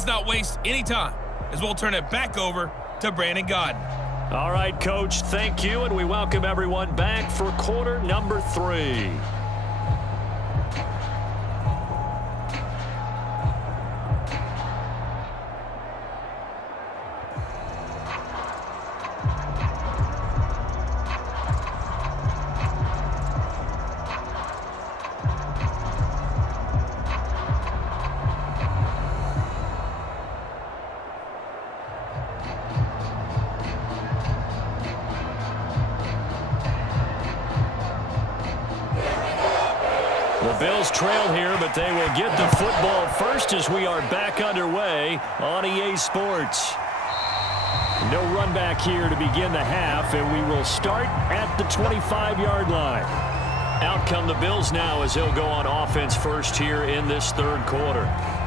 let's not waste any time as we'll turn it back over to Brandon Gaudin. All right, Coach, thank you, and we welcome everyone back for quarter number 3. The Bills trail here, but they will get the football first as we are back underway on EA Sports. No run back here to begin the half, and we will start at the 25-yard line. Out come the Bills now as they'll go on offense first here in this third quarter.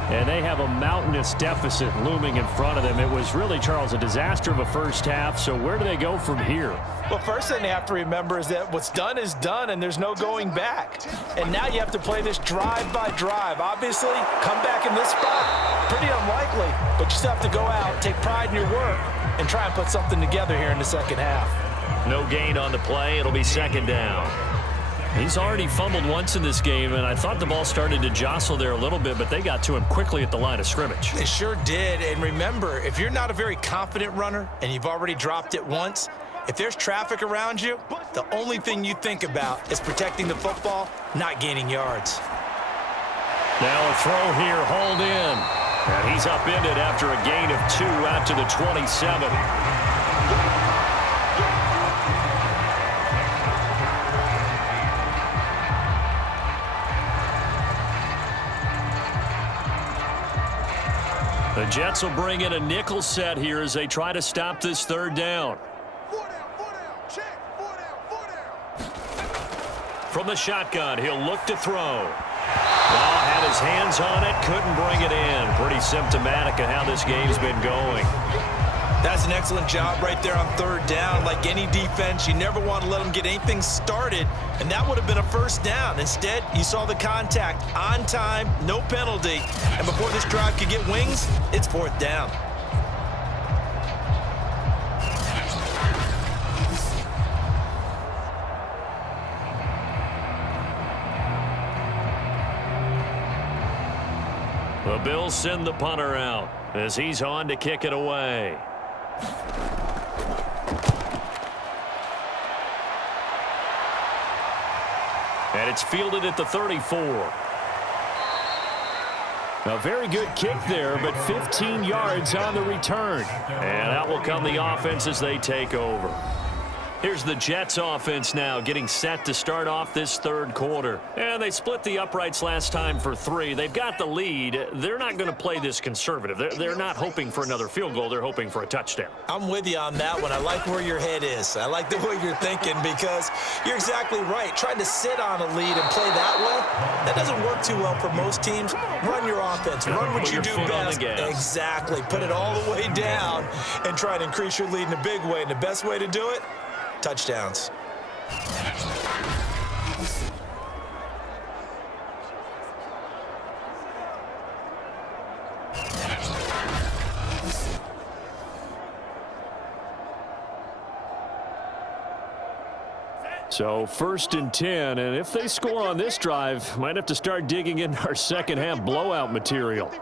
And they have a mountainous deficit looming in front of them. It was really, Charles, a disaster of a first half. So where do they go from here? Well, first thing they have to remember is that what's done is done, and there's no going back. And now you have to play this drive by drive. Obviously, come back in this spot, pretty unlikely. But you still have to go out, take pride in your work, and try and put something together here in the second half. No gain on the play. It'll be second down. He's already fumbled once in this game, and I thought the ball started to jostle there a little bit, but they got to him quickly at the line of scrimmage. They sure did. And remember, if you're not a very confident runner and you've already dropped it once, if there's traffic around you, the only thing you think about is protecting the football, not gaining yards. Now a throw here, hauled in. And he's upended after a gain of 2 out to the 27. The Jets will bring in a nickel set here as they try to stop this third down. From the shotgun, he'll look to throw. Well, had his hands on it, couldn't bring it in. Pretty symptomatic of how this game's been going. That's an excellent job right there on third down. Like any defense, you never want to let them get anything started, and that would have been a first down. Instead, you saw the contact on time, no penalty, and before this drive could get wings, it's fourth down. The Bills send the punter out as he's on to kick it away. And it's fielded at the 34. A very good kick there, but 15 yards on the return. And out will come the offense as they take over. Here's the Jets offense now getting set to start off this third quarter. And they split the uprights last time for 3. They've got the lead. They're not going to play this conservative. They're not hoping for another field goal. They're hoping for a touchdown. I'm with you on that one. I like where your head is. I like the way you're thinking because you're exactly right. Trying to sit on a lead and play that way, that doesn't work too well for most teams. Run your offense. Run what you do best. Exactly. Put it all the way down and try to increase your lead in a big way. And the best way to do it, touchdowns. So 1st and 10, and if they score on this drive, might have to start digging in our second half blowout material. Nowhere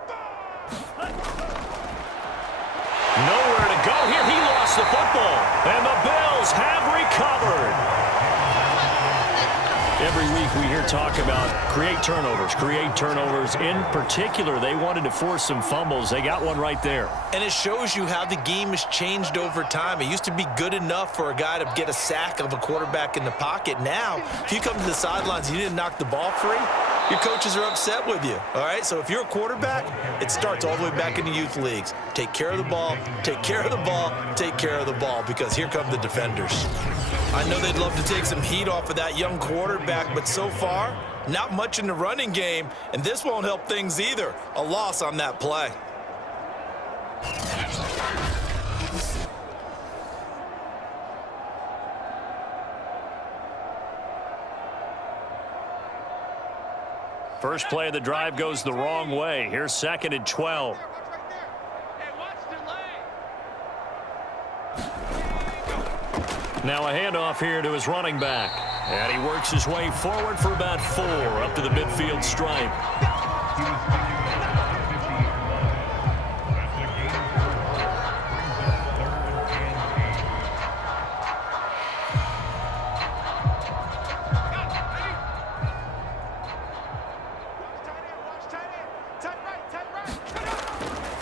to go here. He lost the football, and the Bills have recovered. Every week we hear talk about create turnovers. In particular, they wanted to force some fumbles. They got one right there. And it shows you how the game has changed over time. It used to be good enough for a guy to get a sack of a quarterback in the pocket. Now, if you come to the sidelines and you didn't knock the ball free, your coaches are upset with you, all right? So if you're a quarterback, it starts all the way back in the youth leagues. Take care of the ball, take care of the ball, take care of the ball, because here come the defenders. I know they'd love to take some heat off of that young quarterback, but so far, not much in the running game, and this won't help things either. A loss on that play. First play of the drive goes the wrong way. Here's 2nd and 12. Now a handoff here to his running back. And he works his way forward for about 4 up to the midfield stripe.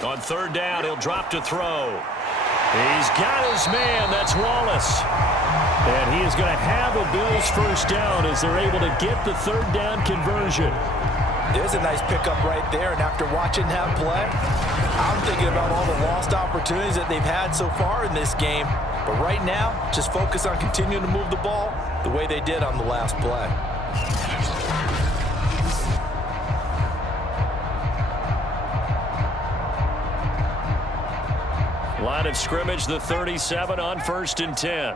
On 3rd down, he'll drop to throw. He's got his man. That's Wallace. And he is going to have a Bills first down as they're able to get the 3rd down conversion. There's a nice pickup right there, and after watching that play, I'm thinking about all the lost opportunities that they've had so far in this game. But right now, just focus on continuing to move the ball the way they did on the last play. Line of scrimmage, the 37 on 1st and 10.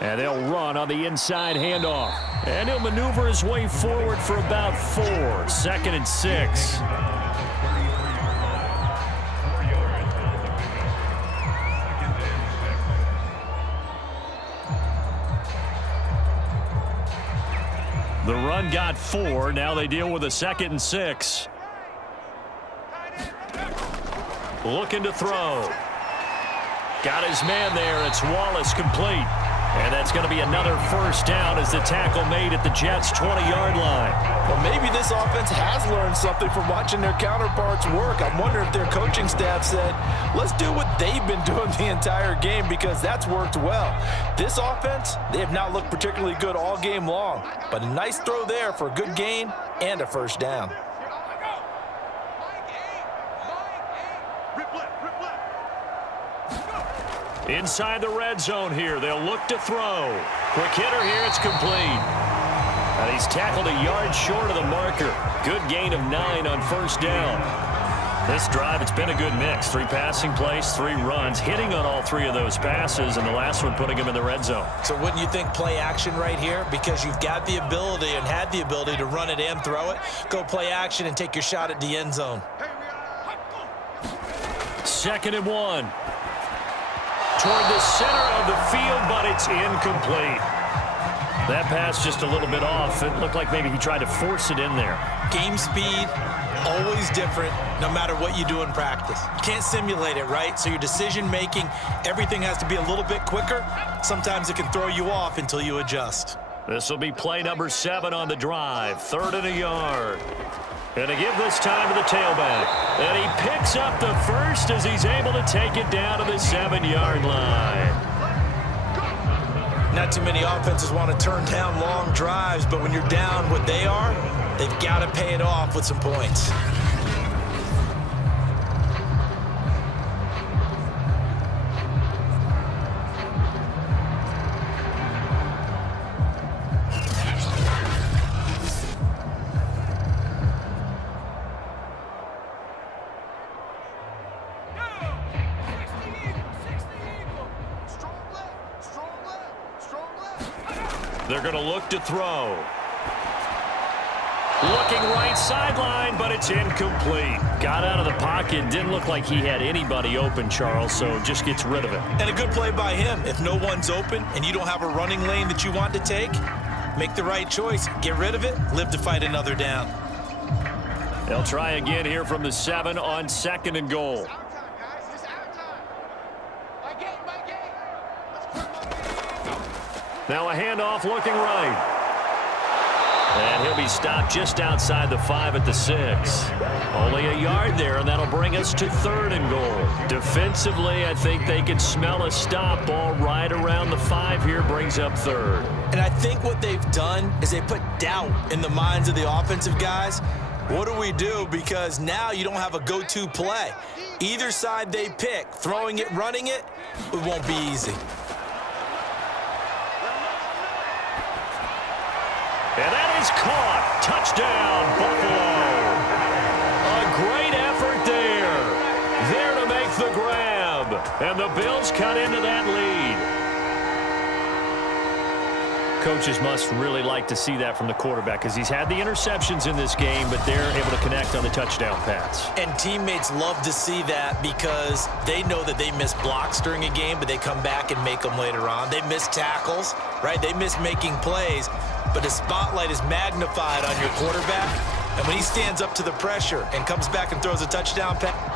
And they'll run on the inside handoff. And he'll maneuver his way forward for about 4. 2nd and 6. The run got 4. Now they deal with a 2nd and 6. Looking to throw. Got his man there. It's Wallace, complete. And that's going to be another first down as the tackle made at the Jets' 20-yard line. Well, maybe this offense has learned something from watching their counterparts work. I'm wondering if their coaching staff said, let's do what they've been doing the entire game, because that's worked well. This offense, they have not looked particularly good all game long, but a nice throw there for a good gain and a first down. Inside the red zone here. They'll look to throw. Quick hitter here. It's complete. And he's tackled a yard short of the marker. Good gain of 9 on first down. This drive, it's been a good mix. 3 passing plays, 3 runs, hitting on all 3 of those passes, and the last one putting him in the red zone. So wouldn't you think play action right here? Because you've got the ability and had the ability to run it and throw it. Go play action and take your shot at the end zone. 2nd and 1. Toward the center of the field, but it's incomplete. That pass just a little bit off. It looked like maybe he tried to force it in there. Game speed, always different, no matter what you do in practice. You can't simulate it, right? So your decision-making, everything has to be a little bit quicker. Sometimes it can throw you off until you adjust. This will be play number 7 on the drive. 3rd and a yard. And to give this time to the tailback. And he picks up the first as he's able to take it down to the 7-yard line. Not too many offenses want to turn down long drives, but when you're down what they are, they've got to pay it off with some points. They're going to look to throw. Looking right sideline, but it's incomplete. Got out of the pocket. Didn't look like he had anybody open, Charles, so just gets rid of it. And a good play by him. If no one's open and you don't have a running lane that you want to take, make the right choice. Get rid of it. Live to fight another down. They'll try again here from the 7 on 2nd and goal. Now a handoff looking right. And he'll be stopped just outside the 5 at the 6. Only a yard there, and that'll bring us to 3rd and goal. Defensively, I think they can smell a stop. Ball right around the 5 here brings up 3rd. And I think what they've done is they put doubt in the minds of the offensive guys. What do we do? Because now you don't have a go-to play. Either side they pick, throwing it, running it, it won't be easy. And that is caught. Touchdown, Buffalo. A great effort there. There to make the grab. And the Bills cut into that lead. coaches must really like to see that from the quarterback because he's had the interceptions in this game, but they're able to connect on the touchdown pass. And teammates love to see that because they know that they miss blocks during a game, but they come back and make them later on. They miss tackles, right? They miss making plays, but the spotlight is magnified on your quarterback. And when he stands up to the pressure and comes back and throws a touchdown pass.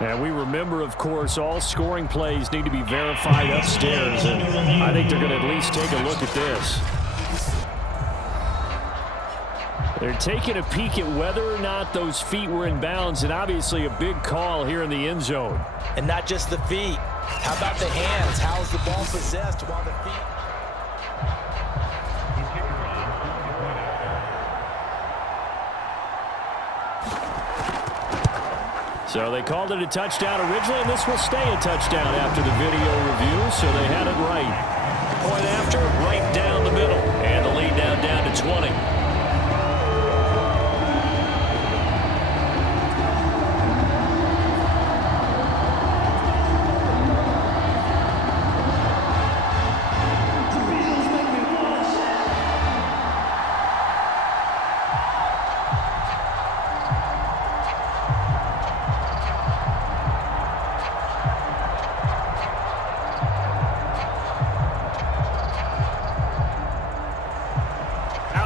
And we remember, of course, all scoring plays need to be verified upstairs, and I think they're going to at least take a look at this. They're taking a peek at whether or not those feet were in bounds, and obviously a big call here in the end zone. And not just the feet. How about the hands? How is the ball possessed while the feet? So they called it a touchdown originally, and this will stay a touchdown after the video review, so they had it right. Point after, right down the middle, and the lead now down to 20.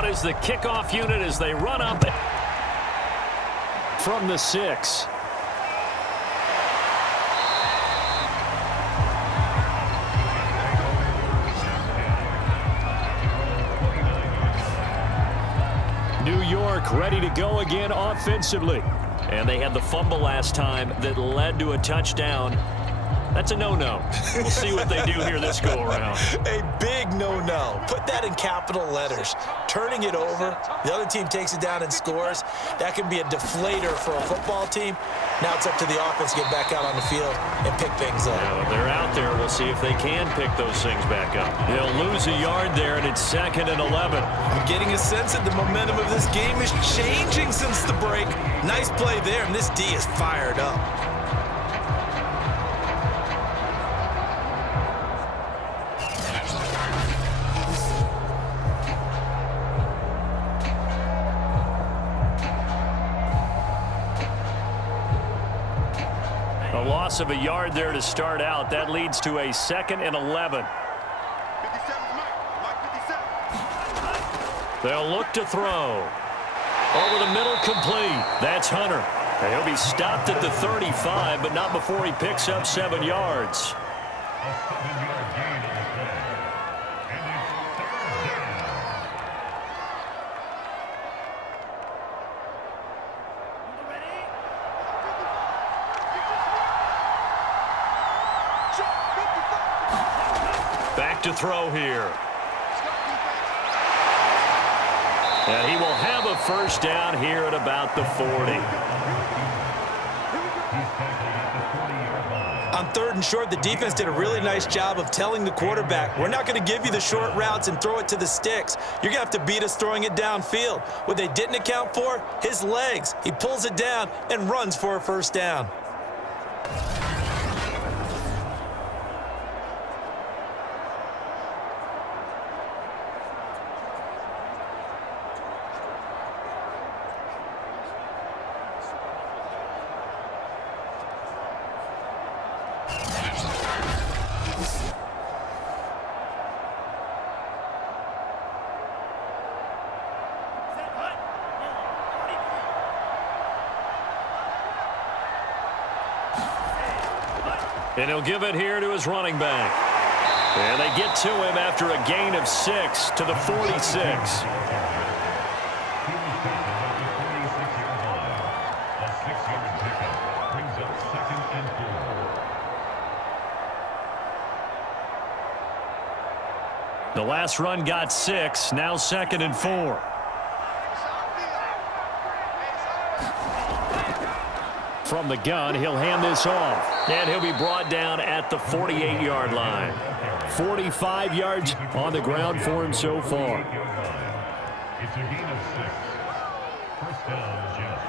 Is the kickoff unit as they run up from the 6. New York ready to go again offensively. And they had the fumble last time that led to a touchdown. That's a no-no. We'll see what they do here this go-around. A big no-no. Put that in capital letters. Turning it over, the other team takes it down and scores. That can be a deflator for a football team. Now it's up to the offense to get back out on the field and pick things up. Yeah, when they're out there, we'll see if they can pick those things back up. They'll lose a yard there, and it's 2nd and 11. I'm getting a sense that the momentum of this game is changing since the break. Nice play there, and this D is fired up. A loss of a yard there to start out. That leads to a 2nd and 11. They'll look to throw. Over the middle, complete. That's Hunter. And he'll be stopped at the 35, but not before he picks up 7 yards. Back to throw here. And he will have a first down here at about the 40. On 3rd and short, the defense did a really nice job of telling the quarterback, we're not going to give you the short routes and throw it to the sticks. You're going to have to beat us throwing it downfield. What they didn't account for, his legs. He pulls it down and runs for a first down. And he'll give it here to his running back. And they get to him after a gain of 6 to the 46. The last run got 6, now 2nd and 4. From the gun, he'll hand this off. And he'll be brought down at the 48-yard line. 45 yards on the ground for him so far. It's a gain of 6. First down, Jets.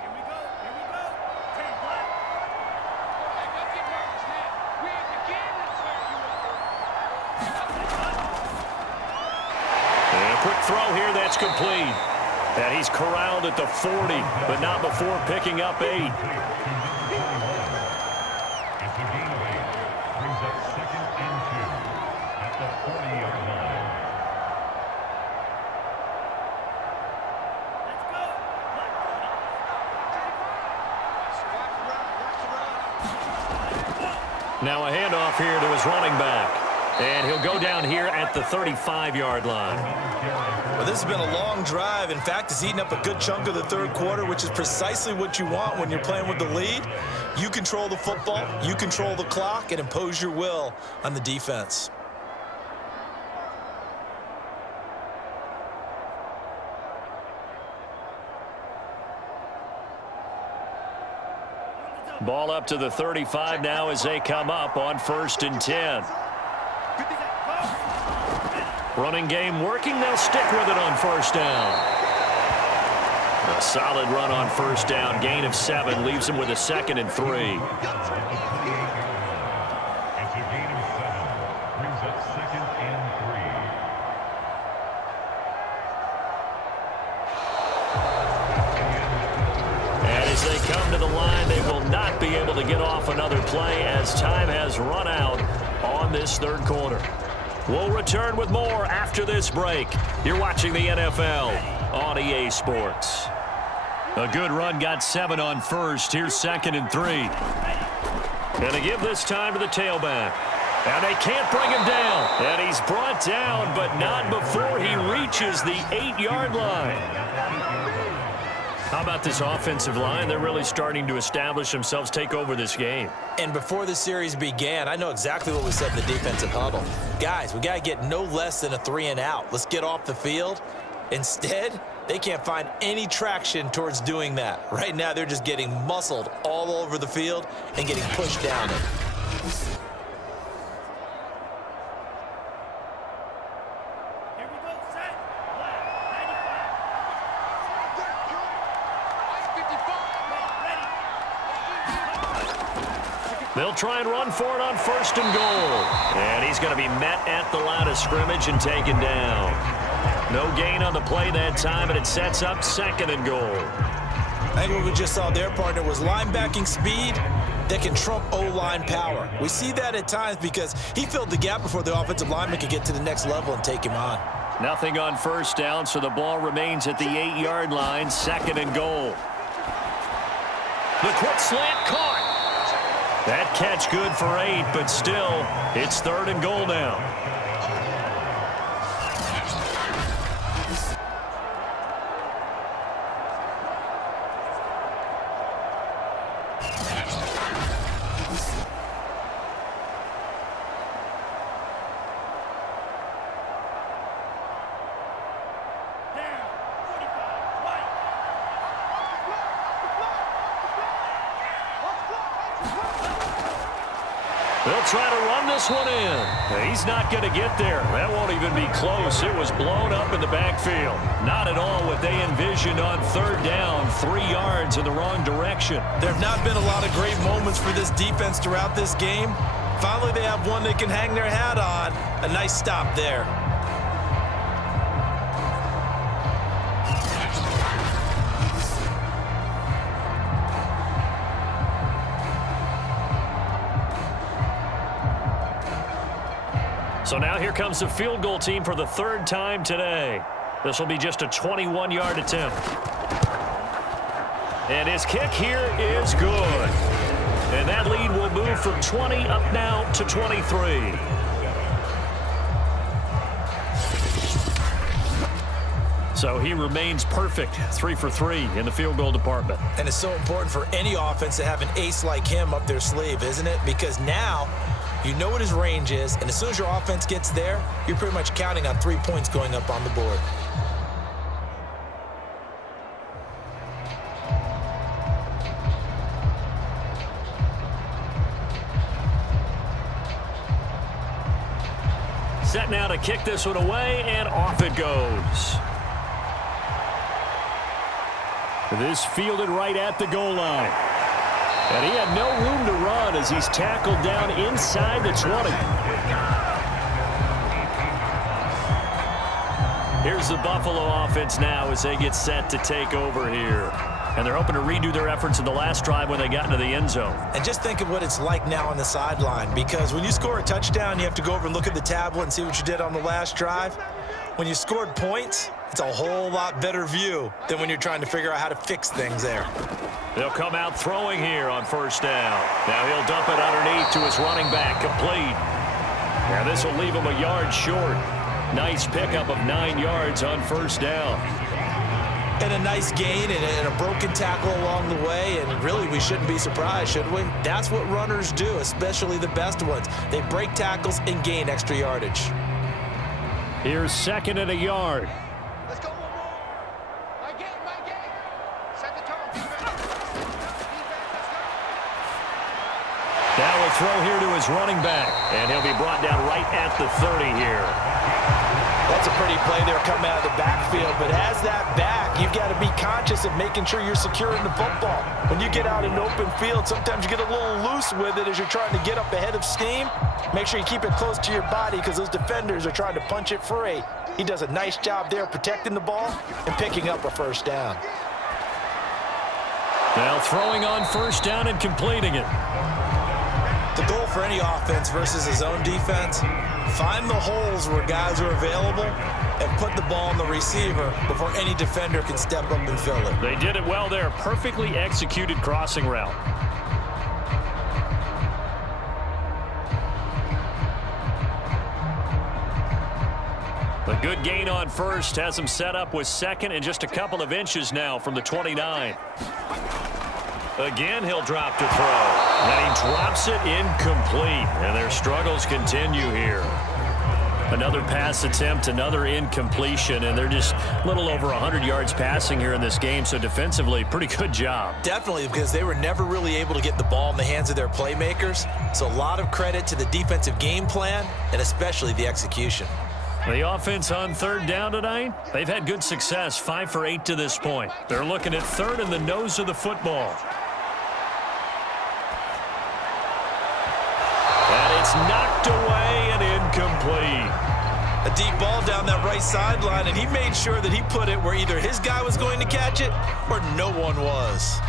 Here we go. Take black. a quick throw here that's complete. And he's corralled at the 40, but not before picking up 8. It's a gain of 8. Brings up 2nd and 2 at the 40-yard line. Now a handoff here to his running back. And he'll go down here at the 35-yard line. Well, this has been a long drive. In fact, it's eaten up a good chunk of the third quarter, which is precisely what you want when you're playing with the lead. You control the football, you control the clock, and impose your will on the defense. Ball up to the 35 now as they come up on 1st and 10. Running game working. They'll stick with it on 1st down. A solid run on 1st down. Gain of 7 leaves him with a 2nd and 3. It's a gain of 7. Brings up 2nd and 3. And as they come to the line, they will not be able to get off another play as time has run out on this third quarter. We'll return with more after this break. You're watching the NFL on EA Sports. A good run got 7 on 1st. Here's 2nd and 3. And they give this time to the tailback. And they can't bring him down. And he's brought down, but not before he reaches the 8-yard line. How about this offensive line? They're really starting to establish themselves, take over this game. And before the series began, I know exactly what we said in the defensive huddle. Guys, we got to get no less than a 3 and out. Let's get off the field. Instead, they can't find any traction towards doing that. Right now, they're just getting muscled all over the field and getting pushed down it. They'll try and run for it on 1st and goal. And he's going to be met at the line of scrimmage and taken down. No gain on the play that time, and it sets up 2nd and goal. I think what we just saw there, partner, was linebacking speed that can trump O-line power. We see that at times because he filled the gap before the offensive lineman could get to the next level and take him on. Nothing on 1st down, so the ball remains at the 8-yard line, 2nd and goal. The quick slant caught. That catch good for 8, but still, it's 3rd and goal now. They'll try to run this one in. He's not going to get there. That won't even be close. It was blown up in the backfield. Not at all what they envisioned on 3rd down, 3 yards in the wrong direction. There have not been a lot of great moments for this defense throughout this game. Finally, they have one they can hang their hat on. A nice stop there. So now here comes the field goal team for the 3rd time today. This will be just a 21-yard attempt. And his kick here is good. And that lead will move from 20 up now to 23. So he remains perfect, 3 for 3 in the field goal department. And it's so important for any offense to have an ace like him up their sleeve, isn't it? Because now you know what his range is, and as soon as your offense gets there, you're pretty much counting on 3 points going up on the board. Set now to kick this one away, and off it goes. This fielded right at the goal line. And he had no room to run as he's tackled down inside the 20. Here's the Buffalo offense now as they get set to take over here. And they're hoping to redo their efforts in the last drive when they got into the end zone. And just think of what it's like now on the sideline, because when you score a touchdown, you have to go over and look at the tablet and see what you did on the last drive. When you scored points, it's a whole lot better view than when you're trying to figure out how to fix things there. They'll come out throwing here on first down. Now he'll dump it underneath to his running back, complete. Now this will leave him a yard short. Nice pickup of 9 yards on first down. And a nice gain and a broken tackle along the way, and really we shouldn't be surprised, should we? That's what runners do, especially the best ones. They break tackles and gain extra yardage. Here's 2nd and a yard. Let's go, one more. My game. Set the tone. Defense, let's go. Now we'll throw here to his running back, and he'll be brought down right at the 30 here. That's a pretty play there coming out of the backfield, but as that back, you've got to be conscious of making sure you're securing the football. When you get out in open field, sometimes you get a little loose with it as you're trying to get up ahead of steam. Make sure you keep it close to your body because those defenders are trying to punch it free. He does a nice job there protecting the ball and picking up a first down. Now throwing on first down and completing it. The goal for any offense versus his own defense, find the holes where guys are available and put the ball on the receiver before any defender can step up and fill it. They did it well there. Perfectly executed crossing route. A good gain on first has him set up with 2nd and just a couple of inches now from the 29. Again, he'll drop to throw. And he drops it incomplete. And their struggles continue here. Another pass attempt, another incompletion, and they're just a little over 100 yards passing here in this game, so defensively, pretty good job. Definitely, because they were never really able to get the ball in the hands of their playmakers. So a lot of credit to the defensive game plan and especially the execution. The offense on 3rd down tonight, they've had good success, 5 for 8 to this point. They're looking at 3rd in the nose of the football. And it's knocked away and incomplete. A deep ball down that right sideline, and he made sure that he put it where either his guy was going to catch it or no one was.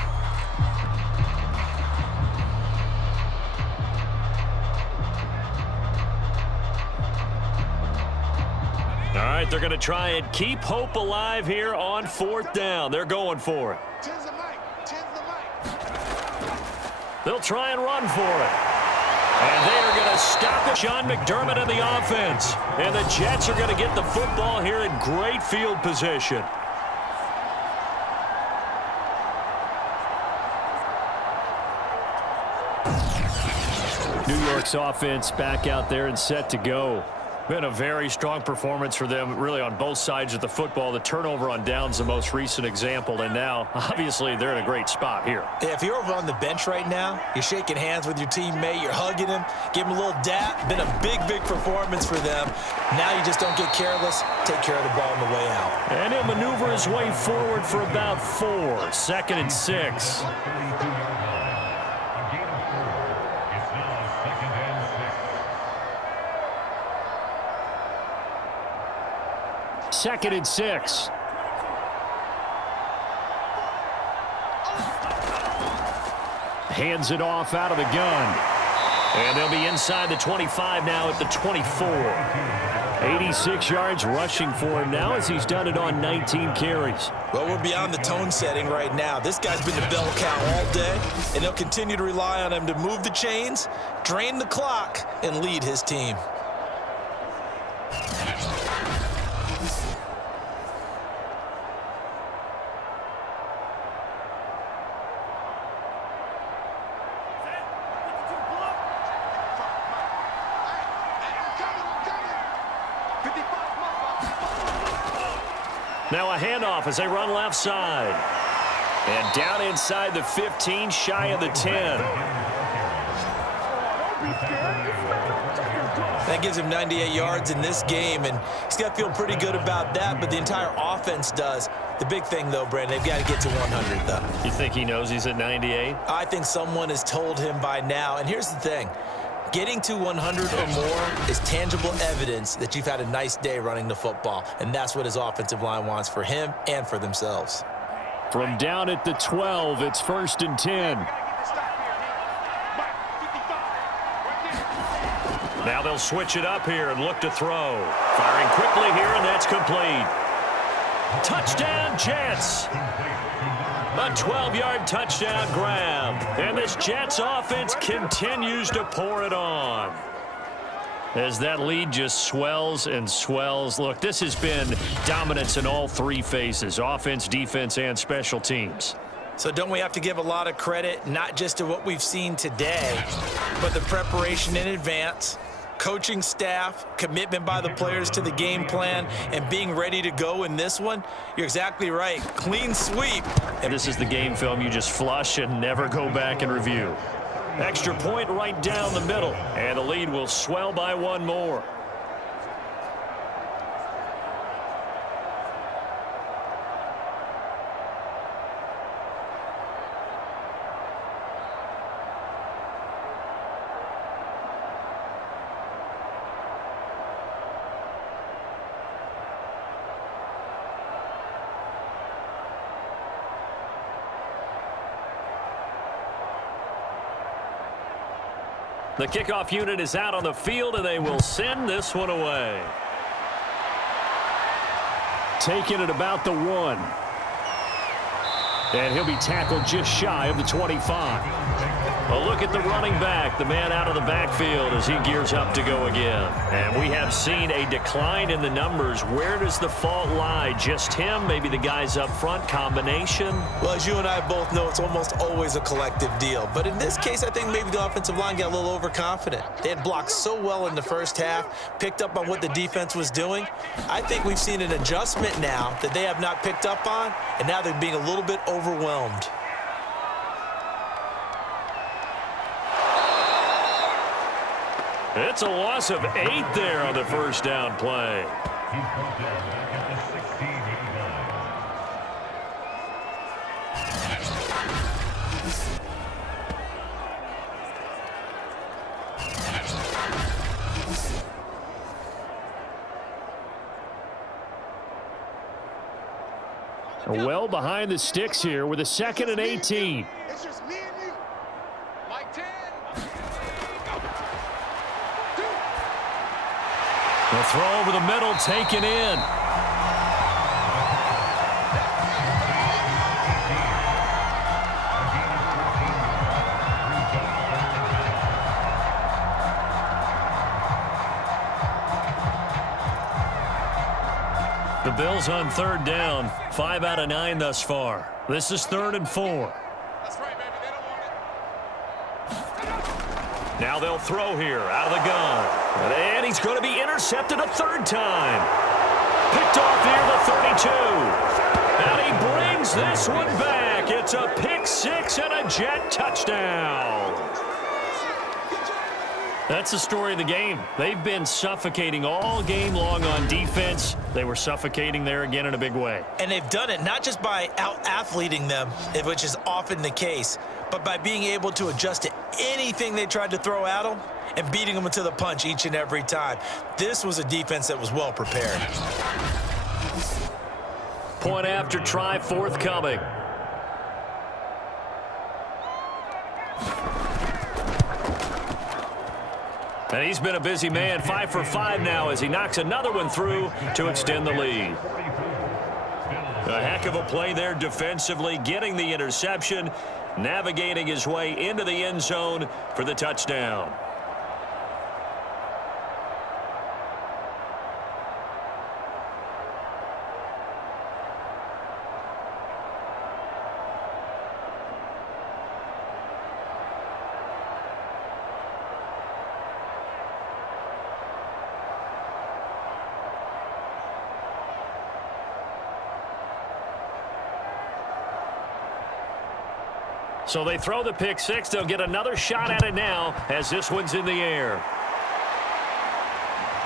All right, they're going to try and keep hope alive here on 4th down. They're going for it. They'll try and run for it. And they are going to stop it. Sean McDermott in the offense. And the Jets are going to get the football here in great field position. New York's offense back out there and set to go. Been a very strong performance for them, really, on both sides of the football. The turnover on downs, the most recent example, and now, obviously, they're in a great spot here. Yeah, if you're over on the bench right now, you're shaking hands with your teammate, you're hugging him, give him a little dap. Been a big, big performance for them. Now you just don't get careless. Take care of the ball on the way out. And he'll maneuver his way forward for about 4. 2nd and 6. Second and 6. Hands it off out of the gun. And they'll be inside the 25 now at the 24. 86 yards rushing for him now as he's done it on 19 carries. Well, we're beyond the tone setting right now. This guy's been the bell cow all day, and they'll continue to rely on him to move the chains, drain the clock, and lead his team. Now a handoff as they run left side. And down inside the 15, shy of the 10. That gives him 98 yards in this game, and he's got to feel pretty good about that, but the entire offense does. The big thing, though, Brandon, they've got to get to 100, though. You think he knows he's at 98? I think someone has told him by now, and here's the thing. Getting to 100 or more is tangible evidence that you've had a nice day running the football, and that's what his offensive line wants for him and for themselves. From down at the 12, it's 1st and 10. Now they'll switch it up here and look to throw. Firing quickly here, and that's complete. Touchdown, Jets. A 12-yard touchdown grab. And this Jets offense continues to pour it on. As that lead just swells and swells. Look, this has been dominance in all three phases, offense, defense, and special teams. So don't we have to give a lot of credit, not just to what we've seen today, but the preparation in advance, coaching staff, commitment by the players to the game plan, and being ready to go in this one? You're exactly right. Clean sweep. And this is the game film you just flush and never go back and review. Extra point right down the middle, and the lead will swell by one more. The kickoff unit is out on the field, and they will send this one away. Taking it about the 1. And he'll be tackled just shy of the 25. A look at the running back, the man out of the backfield as he gears up to go again. And we have seen a decline in the numbers. Where does the fault lie? Just him? Maybe the guys up front? Combination? Well, as you and I both know, it's almost always a collective deal. But in this case, I think maybe the offensive line got a little overconfident. They had blocked so well in the first half, picked up on what the defense was doing. I think we've seen an adjustment now that they have not picked up on, and now they're being a little bit overwhelmed. It's a loss of 8 there on the first down play. He's brought down back at the 16-yard line. Well behind the sticks here with a 2nd and 18. It's just me and you. Like 10. The throw over the middle taken in. The Bills on 3rd down. 5 out of 9 thus far. This is 3rd and 4. That's right, baby. They don't want it. Now they'll throw here out of the gun. And he's going to be intercepted a 3rd time. Picked off near the 32. And he brings this one back. It's a pick 6 and a Jet touchdown. That's the story of the game. They've been suffocating all game long on defense. They were suffocating there again in a big way. And they've done it not just by out-athleting them, which is often the case, but by being able to adjust to anything they tried to throw at them and beating them to the punch each and every time. This was a defense that was well prepared. Point after try forthcoming. And he's been a busy man, 5 for 5 now as he knocks another one through to extend the lead. A heck of a play there defensively, getting the interception, navigating his way into the end zone for the touchdown. So they throw the pick 6. They'll get another shot at it now as this one's in the air.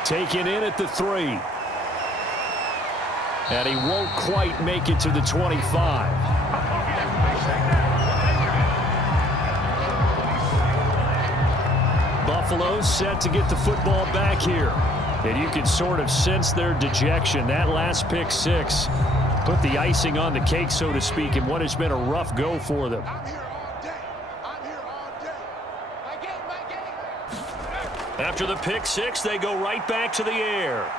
Taken in at the 3. And he won't quite make it to the 25. Buffalo set to get the football back here. And you can sort of sense their dejection. That last pick six put the icing on the cake, so to speak, in what has been a rough go for them. I'm here all day. I'm here all day. My game. After the pick six, they go right back to the air.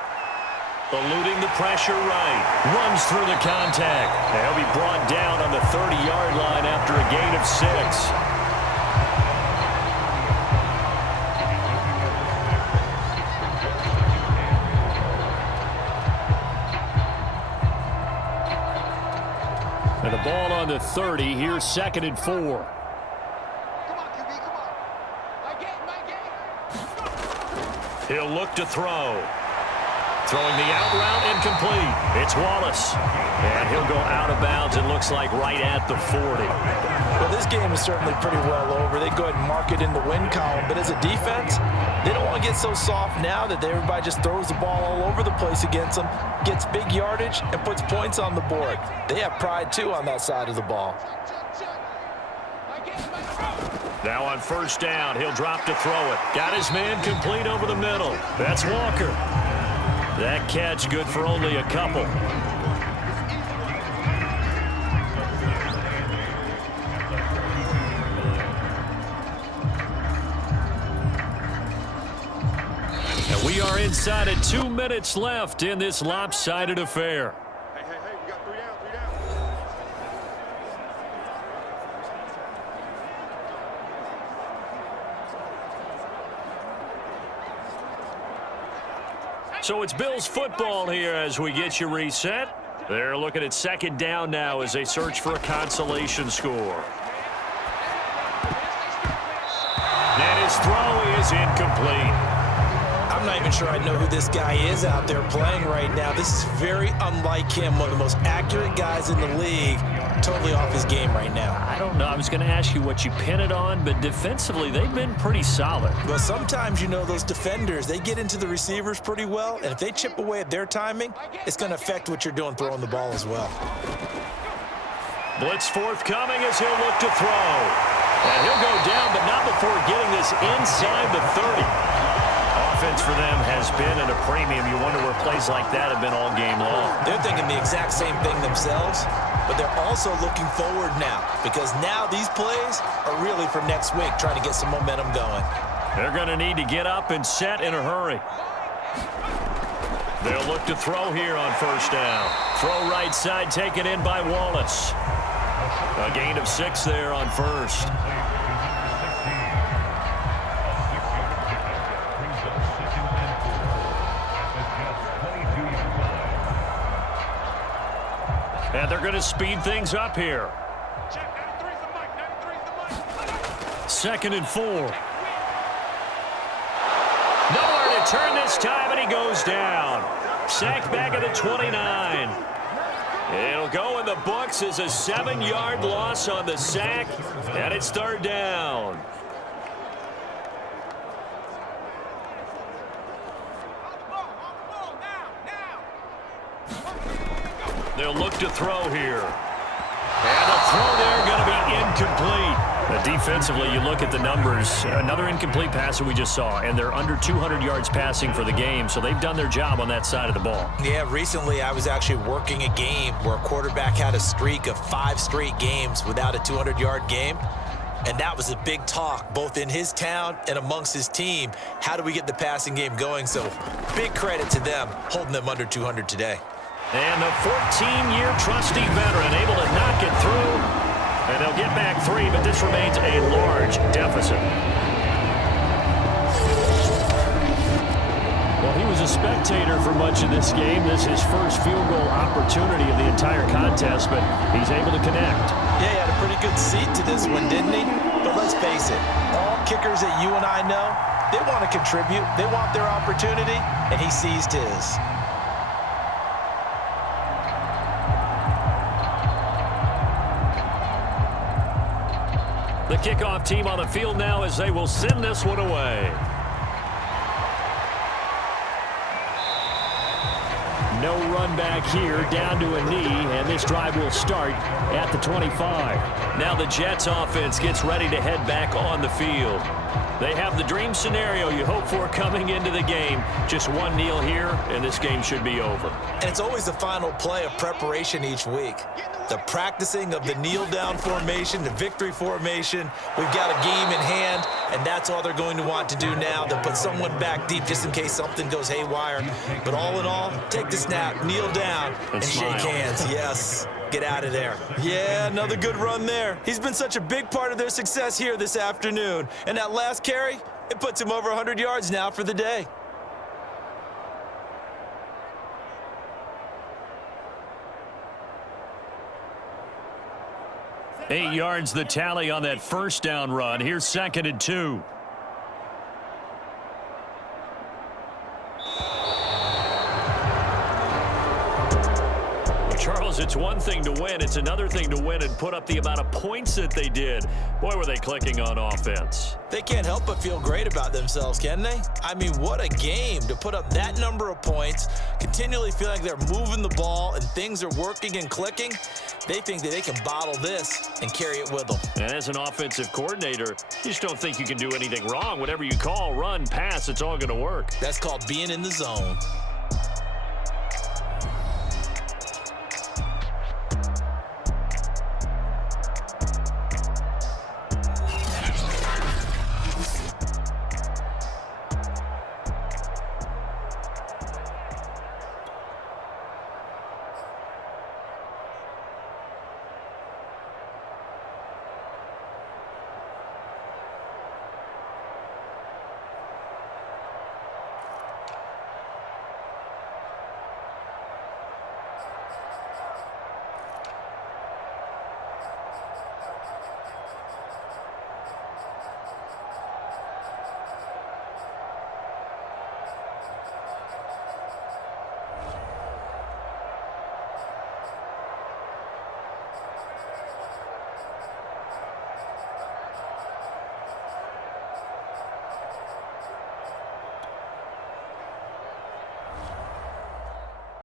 Eluding the pressure right. Runs through the contact. He'll be brought down on the 30-yard line after a gain of 6. And the ball on the 30. Here's 2nd and 4. Come on, QB, come on. My game. He'll look to throw. Throwing the out route, incomplete. It's Wallace. And he'll go out of bounds, it looks like, right at the 40. Well, this game is certainly pretty well over. They go ahead and mark it in the win column. But as a defense, they don't want to get so soft now that everybody just throws the ball all over the place against them, gets big yardage, and puts points on the board. They have pride, too, on that side of the ball. Now on 1st down, he'll drop to throw it. Got his man complete over the middle. That's Walker. That catch good for only a couple. And we are inside at 2 minutes left in this lopsided affair. Hey, we got 3 down. So it's Bills football here as we get you reset. They're looking at 2nd down now as they search for a consolation score. And his throw is incomplete. I'm not even sure I know who this guy is out there playing right now. This is very unlike him, one of the most accurate guys in the league. Totally off his game right now. I don't know. I was going to ask you what you pin it on, but defensively, they've been pretty solid. But sometimes, you know, those defenders, they get into the receivers pretty well, and if they chip away at their timing, it's going to affect what you're doing throwing the ball as well. Blitz forthcoming as he'll look to throw. And he'll go down, but not before getting this inside the 30. Offense for them has been at a premium. You wonder where plays like that have been all game long. They're thinking the exact same thing themselves, but they're also looking forward now because now these plays are really for next week, trying to get some momentum going. They're going to need to get up and set in a hurry. They'll look to throw here on 1st down. Throw right side taken in by Wallace. A gain of 6 there on 1st. And they're going to speed things up here. 2nd and 4. Nowhere to turn this time, and he goes down. Sacked back at the 29. It'll go in the books as a 7-yard loss on the sack, and it's 3rd down. They'll look to throw here. And the throw there going to be incomplete. Defensively, you look at the numbers. Another incomplete pass that we just saw, and they're under 200 yards passing for the game, so they've done their job on that side of the ball. Yeah, recently I was actually working a game where a quarterback had a streak of 5 straight games without a 200-yard game. And that was a big talk, both in his town and amongst his team. How do we get the passing game going? So big credit to them, holding them under 200 today. And the 14-year trusty veteran able to knock it through. And they'll get back 3, but this remains a large deficit. Well, he was a spectator for much of this game. This is his first field goal opportunity of the entire contest, but he's able to connect. Yeah, he had a pretty good seat to this one, didn't he? But let's face it, all kickers that you and I know, they want to contribute. They want their opportunity, and he seized his. The kickoff team on the field now as they will send this one away. No run back here, down to a knee, and this drive will start at the 25. Now the Jets offense gets ready to head back on the field. They have the dream scenario you hope for coming into the game. Just one kneel here, and this game should be over. And it's always the final play of preparation each week. The practicing of the kneel-down formation, the victory formation. We've got a game in hand, and that's all they're going to want to do now. They'll put someone back deep just in case something goes haywire. But all in all, take the snap, kneel down, and shake hands. Yes. Get out of there. Yeah, another good run there. He's been such a big part of their success here this afternoon. And that last carry, it puts him over 100 yards now for the day. Eight yards the tally on that first down run. Here's 2nd and 2. Charles, it's one thing to win. It's another thing to win and put up the amount of points that they did. Boy, were they clicking on offense. They can't help but feel great about themselves, can they? I mean, what a game to put up that number of points, continually feel like they're moving the ball and things are working and clicking. They think that they can bottle this and carry it with them. And as an offensive coordinator, you just don't think you can do anything wrong. Whatever you call, run, pass, it's all going to work. That's called being in the zone.